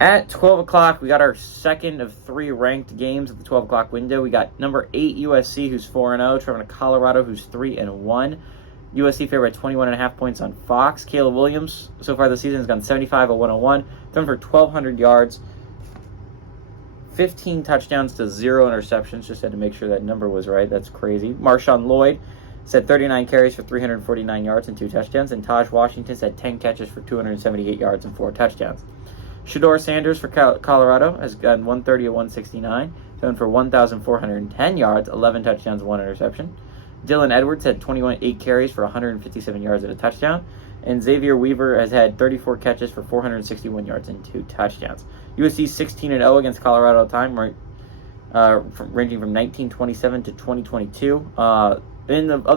At 12 o'clock, we got our second of 3 ranked games at the 12 o'clock window. We got number 8 USC, who's 4-0, traveling to Colorado, who's 3-1. USC favored by 21.5 points on Fox. Caleb Williams, so far this season, has gone 75 of 101, thrown for 1,200 yards, 15 touchdowns to 0 interceptions. Just had to make sure that number was right. That's crazy. Marshawn Lloyd had 39 carries for 349 yards and 2 touchdowns, and Taj Washington had 10 catches for 278 yards and 4 touchdowns. Shedeur Sanders for Colorado has gone 130 of 169, thrown for 1,410 yards, 11 touchdowns, 1 interception. Dylan Edwards had 8 carries for 157 yards and a touchdown. And Xavier Weaver has had 34 catches for 461 yards and 2 touchdowns. USC 16-0 against Colorado at the time, ranging from 1927 to 2022. Of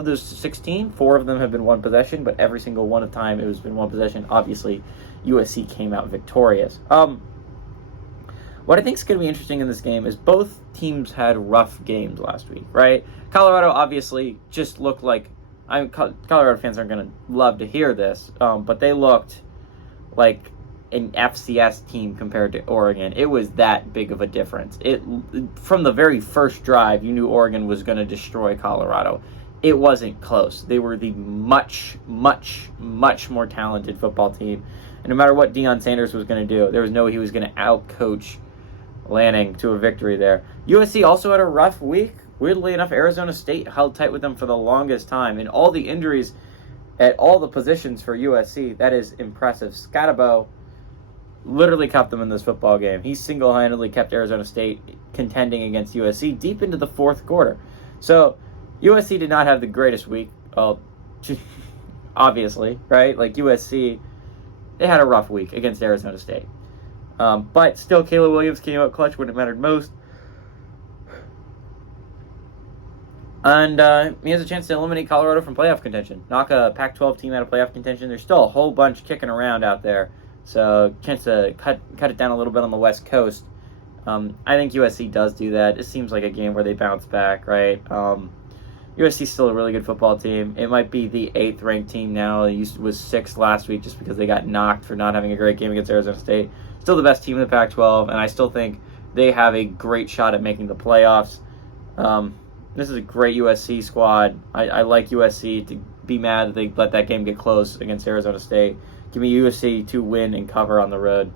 those 16, 4 of them have been one possession, but every single one of time it has been one possession. Obviously, USC came out victorious. What I think is going to be interesting in this game is both teams had rough games last week, right? Colorado obviously just looked like, Colorado fans aren't going to love to hear this, but they looked like an FCS team compared to Oregon. It was that big of a difference. From the very first drive, you knew Oregon was going to destroy Colorado. It wasn't close. They were the much, much, much more talented football team. And no matter what Deion Sanders was going to do, there was no way he was going to outcoach Lanning to a victory there. USC also had a rough week. Weirdly enough, Arizona State held tight with them for the longest time. And all the injuries at all the positions for USC, that is impressive. Scotabo literally kept them in this football game. He single-handedly kept Arizona State contending against USC deep into the fourth quarter. So USC did not have the greatest week, obviously, right? Like USC, they had a rough week against Arizona State. But still, Caleb Williams came out clutch when it mattered most. And he has a chance to eliminate Colorado from playoff contention. Knock a Pac-12 team out of playoff contention. There's still a whole bunch kicking around out there. So, chance to cut it down a little bit on the West Coast. I think USC does do that. It seems like a game where they bounce back, right? USC's still a really good football team. It might be the 8th ranked team now. It was 6th last week just because they got knocked for not having a great game against Arizona State. Still the best team in the Pac-12, and I still think they have a great shot at making the playoffs. This is a great USC squad. I like USC. To be mad that they let that game get close against Arizona State. Give me USC to win and cover on the road.